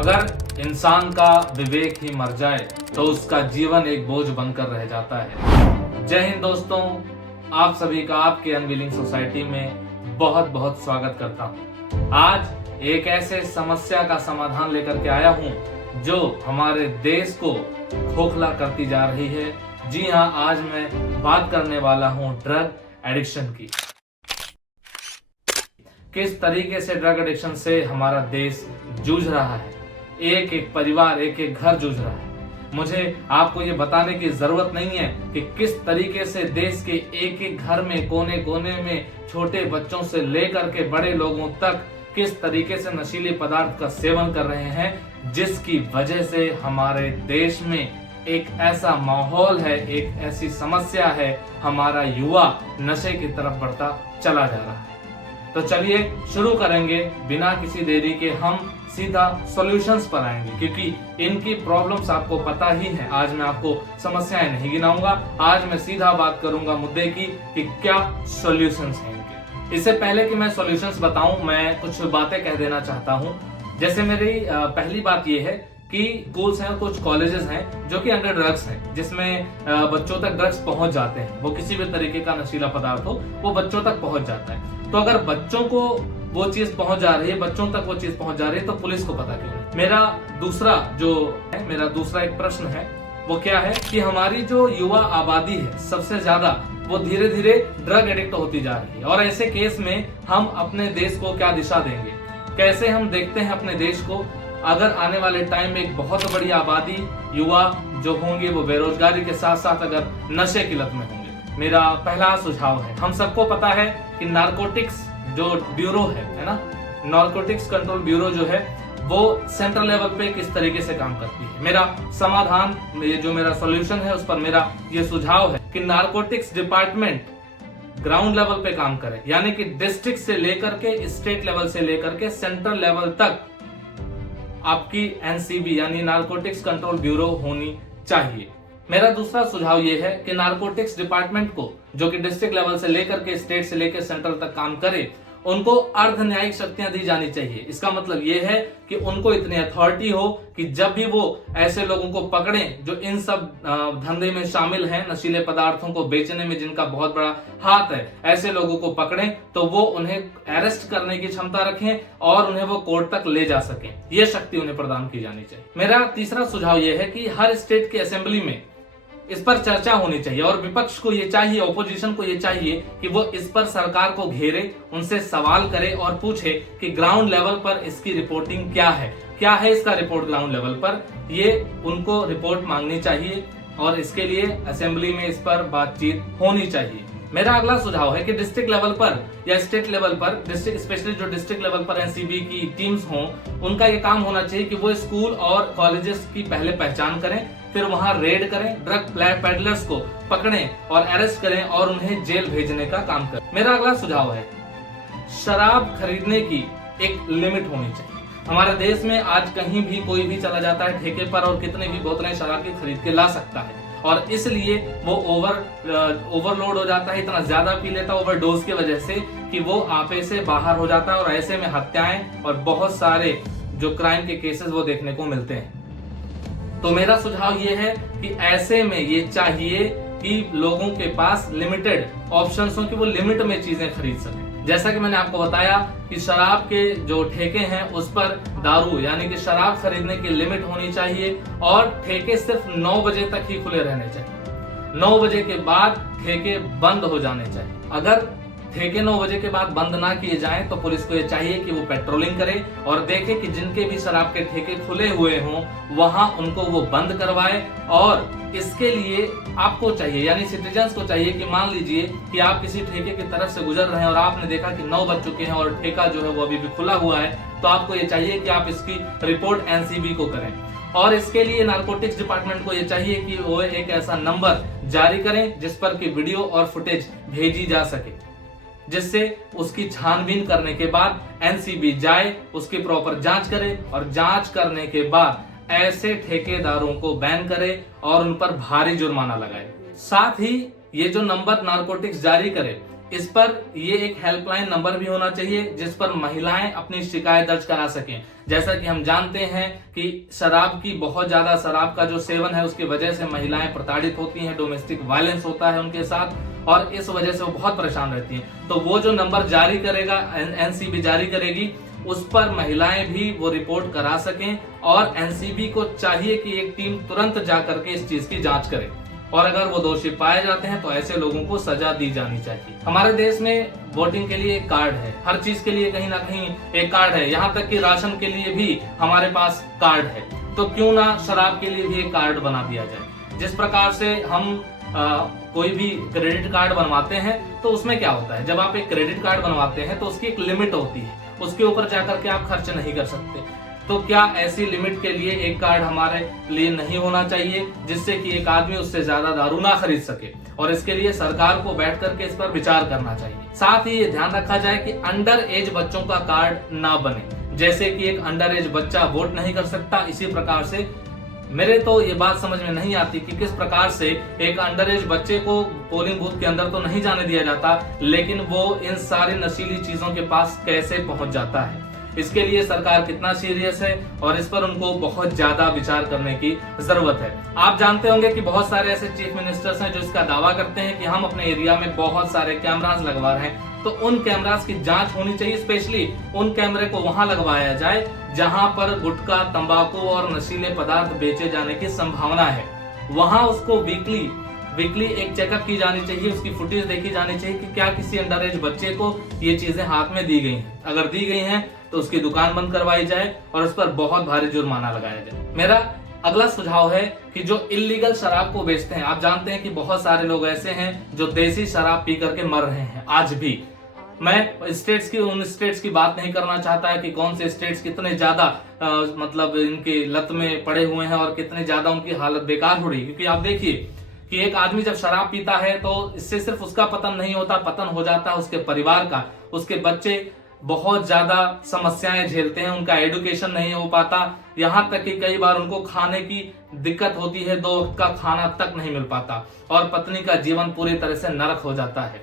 अगर इंसान का विवेक ही मर जाए तो उसका जीवन एक बोझ बनकर रह जाता है। जय हिंद दोस्तों, आप सभी का आपके अनविलिंग सोसाइटी में बहुत बहुत स्वागत करता हूं। आज एक ऐसे समस्या का समाधान लेकर के आया हूं जो हमारे देश को खोखला करती जा रही है। जी हां, आज मैं बात करने वाला हूं ड्रग एडिक्शन की। किस तरीके से ड्रग एडिक्शन से हमारा देश जूझ रहा है, एक एक परिवार, एक एक घर जूझ रहा है। मुझे आपको ये बताने की जरूरत नहीं है कि किस तरीके से देश के एक एक घर में, कोने कोने में, छोटे बच्चों से लेकर के बड़े लोगों तक किस तरीके से नशीले पदार्थ का सेवन कर रहे हैं, जिसकी वजह से हमारे देश में एक ऐसा माहौल है, एक ऐसी समस्या है, हमारा युवा नशे की तरफ बढ़ता चला जा रहा है। तो चलिए शुरू करेंगे। बिना किसी देरी के हम सीधा सॉल्यूशंस पर आएंगे, क्योंकि इनकी प्रॉब्लम्स आपको पता ही है। आज मैं आपको समस्याएं नहीं गिनाऊंगा, आज मैं सीधा बात करूंगा मुद्दे की कि क्या सॉल्यूशंस हैं इनके। इससे पहले कि मैं सॉल्यूशंस बताऊं, मैं कुछ बातें कह देना चाहता हूं। जैसे मेरी पहली बात यह है कि स्कूल्स हैं, कुछ कॉलेजेस हैं जो कि अंडर ड्रग्स हैं, जिसमें बच्चों तक ड्रग्स पहुंच जाते हैं। वो किसी भी तरीके का नशीला पदार्थ हो, वो बच्चों तक पहुंच जाता है। तो अगर बच्चों को वो चीज पहुंच जा रही है, बच्चों तक वो चीज पहुंच जा रही है, तो पुलिस को पता क्यों नहीं? मेरा दूसरा एक प्रश्न है, वो क्या है कि हमारी जो युवा आबादी है सबसे ज्यादा, वो धीरे धीरे ड्रग एडिक्ट होती जा रही है। और ऐसे केस में हम अपने देश को क्या दिशा देंगे? कैसे हम देखते हैं अपने देश को, अगर आने वाले टाइम में एक बहुत बड़ी आबादी युवा जो होंगे वो बेरोजगारी के साथ साथ अगर नशे की लत में होंगे? मेरा पहला सुझाव है, हम सबको पता है कि नारकोटिक्स जो ब्यूरो है ना, नारकोटिक्स कंट्रोल ब्यूरो जो है वो सेंट्रल लेवल पे किस तरीके से काम करती है। मेरा समाधान, ये जो मेरा सॉल्यूशन है, उस पर मेरा ये सुझाव है कि नारकोटिक्स डिपार्टमेंट ग्राउंड लेवल पे काम करे, यानी कि डिस्ट्रिक्ट से लेकर के, स्टेट लेवल से लेकर के सेंट्रल लेवल तक आपकी एनसीबी यानी नारकोटिक्स कंट्रोल ब्यूरो होनी चाहिए। मेरा दूसरा सुझाव यह है कि नारकोटिक्स डिपार्टमेंट को, जो कि डिस्ट्रिक्ट लेवल से लेकर के, स्टेट से लेकर सेंट्रल तक काम करे, उनको अर्ध न्यायिक शक्तियां दी जानी चाहिए। इसका मतलब यह है कि उनको इतनी अथॉरिटी हो कि जब भी वो ऐसे लोगों को पकड़ें जो इन सब धंधे में शामिल हैं, नशीले पदार्थों को बेचने में जिनका बहुत बड़ा हाथ है, ऐसे लोगों को पकड़ें तो वो उन्हें अरेस्ट करने की क्षमता रखें और उन्हें वो कोर्ट तक ले जा सकें। ये शक्ति उन्हें प्रदान की जानी चाहिए। मेरा तीसरा सुझाव यह है कि हर स्टेट की असेंबली में इस पर चर्चा होनी चाहिए और विपक्ष को ये चाहिए, ऑपोजिशन को ये चाहिए कि वो इस पर सरकार को घेरे, उनसे सवाल करे और पूछे कि ग्राउंड लेवल पर इसकी रिपोर्टिंग क्या है इसका रिपोर्ट ग्राउंड लेवल पर, ये उनको रिपोर्ट मांगनी चाहिए और इसके लिए असेंबली में इस पर बातचीत होनी चाहिए। मेरा अगला सुझाव है कि डिस्ट्रिक्ट लेवल पर या स्टेट लेवल पर, डिस्ट्रिक्ट स्पेशली जो डिस्ट्रिक्ट लेवल पर एनसीबी की टीम्स हों, उनका ये काम होना चाहिए कि वो स्कूल और कॉलेजेस की पहले पहचान करें, फिर वहां रेड करें, ड्रग पेडलर्स को पकड़ें और अरेस्ट करें और उन्हें जेल भेजने का काम करें। मेरा अगला सुझाव है, शराब खरीदने की एक लिमिट होनी चाहिए। हमारे देश में आज कहीं भी कोई भी चला जाता है ठेके पर और कितने भी बोतलें शराब की खरीद के ला सकता है, और इसलिए वो ओवरलोड हो जाता है, इतना ज्यादा पी लेता है ओवरडोज की वजह से कि वो आपे से बाहर हो जाता है और ऐसे में हत्याएं और बहुत सारे जो क्राइम के केसेस वो देखने को मिलते हैं। तो मेरा सुझाव ये है कि ऐसे में ये चाहिए कि लोगों के पास लिमिटेड ऑप्शंस हो कि वो लिमिट में चीजें खरीद सकें। जैसा कि मैंने आपको बताया कि शराब के जो ठेके हैं उस पर दारू यानी कि शराब खरीदने की लिमिट होनी चाहिए और ठेके सिर्फ 9 बजे तक ही खुले रहने चाहिए। 9 बजे के बाद ठेके बंद हो जाने चाहिए। अगर ठेके 9 बजे के बाद बंद ना किए जाएं तो पुलिस को ये चाहिए कि वो पेट्रोलिंग करे और देखे कि जिनके भी शराब के ठेके खुले हुए हों वहां उनको वो बंद करवाए। और इसके लिए आपको चाहिए, यानी सिटीजन्स को चाहिए कि मान लीजिए कि आप किसी ठेके की तरफ से गुजर रहे हैं और आपने देखा कि 9 बज चुके हैं और ठेका जो है वो अभी भी खुला हुआ है, तो आपको ये चाहिए कि आप इसकी रिपोर्ट एनसीबी को करें। और इसके लिए नारकोटिक्स डिपार्टमेंट को ये चाहिए कि वो एक ऐसा नंबर जारी करें जिस पर की वीडियो और फुटेज भेजी जा सके, जिससे उसकी छानबीन करने के बाद एनसीबी जाए, उसकी प्रॉपर जांच करे और जांच करने के बाद ऐसे ठेकेदारों को बैन करे और उन पर भारी जुर्माना लगाए। साथ ही ये जो नंबर नारकोटिक्स जारी करे, इस पर ये एक हेल्पलाइन नंबर भी होना चाहिए जिस पर महिलाएं अपनी शिकायत दर्ज करा सकें। जैसा कि हम जानते हैं कि बहुत ज्यादा शराब का जो सेवन है उसकी वजह से महिलाएं प्रताड़ित होती हैं, डोमेस्टिक वायलेंस होता है उनके साथ और इस वजह से वो बहुत परेशान रहती हैं। तो वो जो नंबर जारी करेगा, एनसीबी जारी करेगी, उस पर महिलाएं भी वो रिपोर्ट करा सकें और एनसीबी को चाहिए कि एक टीम तुरंत जाकर के इस चीज की जांच करे और अगर वो दोषी पाए जाते हैं तो ऐसे लोगों को सजा दी जानी चाहिए। हमारे देश में वोटिंग के लिए एक कार्ड है, हर चीज के लिए कहीं ना कहीं एक कार्ड है, यहाँ तक कि राशन के लिए भी हमारे पास कार्ड है। तो क्यों ना शराब के लिए भी एक कार्ड बना दिया जाए। जिस प्रकार से हम कोई भी क्रेडिट कार्ड बनवाते हैं तो उसमें क्या होता है, जब आप एक क्रेडिट कार्ड बनवाते हैं तो उसकी एक लिमिट होती है, उसके ऊपर जाकर के आप खर्च नहीं कर सकते। तो क्या ऐसी लिमिट के लिए एक कार्ड हमारे लिए नहीं होना चाहिए जिससे कि एक आदमी उससे ज्यादा दारू ना खरीद सके, और इसके लिए सरकार को बैठ करके इस पर विचार करना चाहिए। साथ ही ये ध्यान रखा जाए कि अंडर एज बच्चों का कार्ड ना बने, जैसे कि एक अंडर एज बच्चा वोट नहीं कर सकता, इसी प्रकार से मेरे तो ये बात समझ में नहीं आती कि किस प्रकार से एक अंडर एज बच्चे को पोलिंग बूथ के अंदर तो नहीं जाने दिया जाता, लेकिन वो इन सारी नशीली चीजों के पास कैसे पहुंच जाता है। इसके लिए सरकार कितना सीरियस है और इस पर उनको बहुत ज्यादा विचार करने की जरूरत है। आप जानते होंगे कि बहुत सारे ऐसे चीफ मिनिस्टर्स हैं जो इसका दावा करते हैं कि हम अपने एरिया में बहुत सारे कैमरास लगवा रहे हैं, तो उन कैमरास की जांच होनी चाहिए। स्पेशली उन कैमरे को वहां लगवाया जाए जहां पर गुटखा, तंबाकू और नशीले पदार्थ बेचे जाने की संभावना है। वहां उसको वीकली एक चेकअप की जानी चाहिए, उसकी फुटेज देखी जानी चाहिए कि क्या किसी अंडर एज बच्चे को ये चीजें हाथ में दी गई हैं। अगर दी गई हैं तो उसकी दुकान बंद करवाई जाए और उस पर बहुत भारी जुर्माना लगाया जाए। मेरा अगला सुझाव है कि जो इल्लीगल शराब को बेचते हैं, आप जानते हैं कि बहुत सारे लोग ऐसे हैं जो देसी शराब पी करके मर रहे हैं आज भी। मैं उन स्टेट्स की बात नहीं करना चाहता है कि कौन से स्टेट्स कितने ज्यादा मतलब इनके लत में पड़े हुए हैं और कितने ज्यादा उनकी हालत बेकार हो रही है। क्योंकि आप देखिए कि एक आदमी जब शराब पीता है तो इससे सिर्फ उसका पतन नहीं होता, पतन हो जाता है उसके परिवार का। उसके बच्चे बहुत ज्यादा समस्याएं झेलते हैं, उनका एजुकेशन नहीं हो पाता, यहाँ तक कि कई बार उनको खाने की दिक्कत होती है, 2 वक्त का खाना तक नहीं मिल पाता और पत्नी का जीवन पूरी तरह से नरक हो जाता है।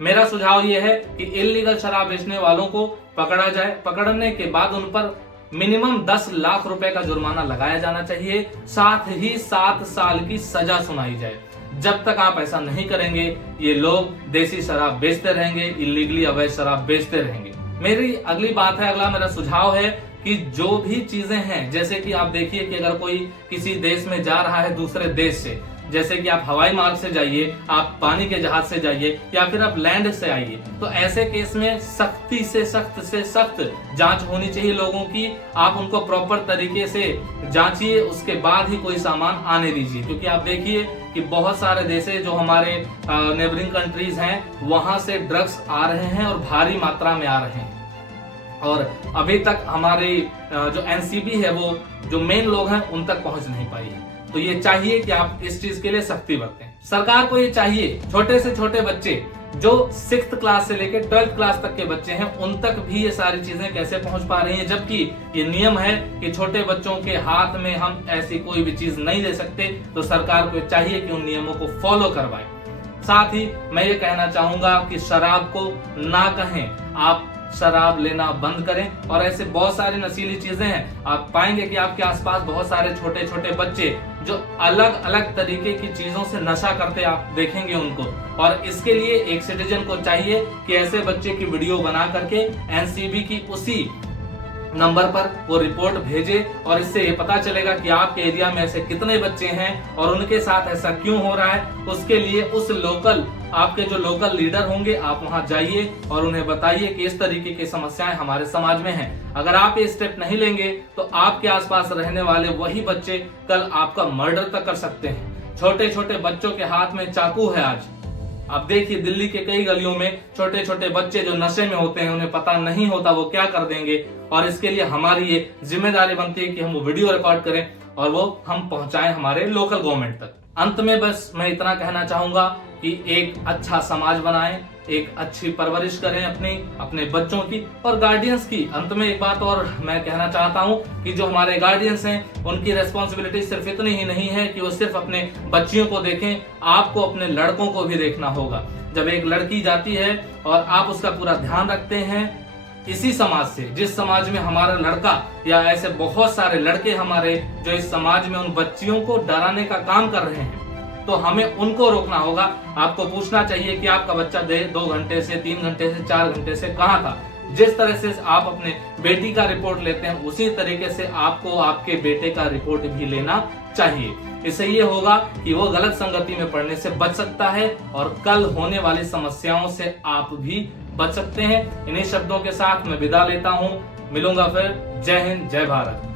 मेरा सुझाव यह है कि इल्लीगल शराब बेचने वालों को पकड़ा जाए, पकड़ने के बाद उन पर मिनिमम 10 लाख रुपए का जुर्माना लगाया जाना चाहिए, साथ ही 7 साल की सजा सुनाई जाए। जब तक आप ऐसा नहीं करेंगे ये लोग देसी शराब बेचते रहेंगे, इल्लीगली अवैध शराब बेचते रहेंगे। मेरी अगली बात है, अगला मेरा सुझाव है कि जो भी चीजें हैं, जैसे कि आप देखिए कि अगर कोई किसी देश में जा रहा है दूसरे देश से, जैसे कि आप हवाई मार्ग से जाइए, आप पानी के जहाज से जाइए या फिर आप लैंड से आइए, तो ऐसे केस में सख्ती से सख्त जांच होनी चाहिए लोगों की। आप उनको प्रॉपर तरीके से जांचिए, उसके बाद ही कोई सामान आने दीजिए। क्योंकि आप देखिए कि बहुत सारे देश जो हमारे नेबरिंग कंट्रीज हैं, वहां से ड्रग्स आ रहे हैं और भारी मात्रा में आ रहे हैं और अभी तक हमारी जो एनसीबी है वो जो मेन लोग हैं उन तक पहुंच नहीं पाई है। तो ये चाहिए कि आप इस चीज के लिए सख्ती बरतें। सरकार को ये चाहिए छोटे से छोटे बच्चे जो 6th क्लास से लेकर 12th क्लास तक के बच्चे हैं उन तक भी ये सारी चीजें कैसे पहुंच पा रही हैं, जबकि ये नियम है कि छोटे बच्चों के हाथ में हम ऐसी कोई भी चीज नहीं दे सकते। तो सरकार को चाहिए कि उन नियमों को फॉलो करवाए। साथ ही मैं ये कहना चाहूंगा कि शराब को ना कहें, आप शराब लेना बंद करें। और ऐसे बहुत सारी नशीली चीजें हैं, आप पाएंगे कि आपके आसपास बहुत सारे छोटे छोटे बच्चे जो अलग अलग तरीके की चीजों से नशा करते आप देखेंगे उनको। और इसके लिए एक सिटीजन को चाहिए कि ऐसे बच्चे की वीडियो बना करके एनसीबी की उसी नंबर पर वो रिपोर्ट भेजे और इससे ये पता चलेगा कि आपके एरिया में ऐसे कितने बच्चे हैं और उनके साथ ऐसा क्यों हो रहा है। उसके लिए उस आपके जो लोकल लीडर होंगे, आप वहां जाइए और उन्हें बताइए कि इस तरीके की समस्याएं हमारे समाज में हैं। अगर आप ये स्टेप नहीं लेंगे तो आपके आसपास रहने वाले वही बच्चे कल आपका मर्डर तक कर सकते हैं। छोटे छोटे बच्चों के हाथ में चाकू है आज। आप देखिए दिल्ली के कई गलियों में छोटे छोटे बच्चे जो नशे में होते हैं, उन्हें पता नहीं होता वो क्या कर देंगे। और इसके लिए हमारी ये जिम्मेदारी बनती है कि हम वो वीडियो रिकॉर्ड करें और वो हम पहुंचाएं हमारे लोकल गवर्नमेंट तक। अंत में बस मैं इतना कहना चाहूंगा कि एक अच्छा समाज बनाएं, एक अच्छी परवरिश करें अपने बच्चों की और गार्डियंस की। अंत में एक बात और मैं कहना चाहता हूं कि जो हमारे गार्डियंस हैं उनकी रेस्पॉन्सिबिलिटी सिर्फ इतनी ही नहीं है कि वो सिर्फ अपने बच्चियों को देखें, आपको अपने लड़कों को भी देखना होगा। जब एक लड़की जाती है और आप उसका पूरा ध्यान रखते हैं इसी समाज से, जिस समाज में हमारा लड़का या ऐसे बहुत सारे लड़के हमारे जो इस समाज में उन बच्चियों को डराने का काम कर रहे हैं, तो हमें उनको रोकना होगा। आपको पूछना चाहिए कि आपका बच्चा 2 घंटे से 3 घंटे से 4 घंटे से कहाँ था। जिस तरह से आप अपने बेटी का रिपोर्ट लेते हैं उसी तरीके से आपको आपके बेटे का रिपोर्ट भी लेना चाहिए। इससे ये होगा कि वो गलत संगति में पड़ने से बच सकता है और कल होने वाली समस्याओं से आप भी बच सकते हैं। इन्हीं शब्दों के साथ मैं विदा लेता हूँ, मिलूंगा फिर। जय हिंद, जय भारत।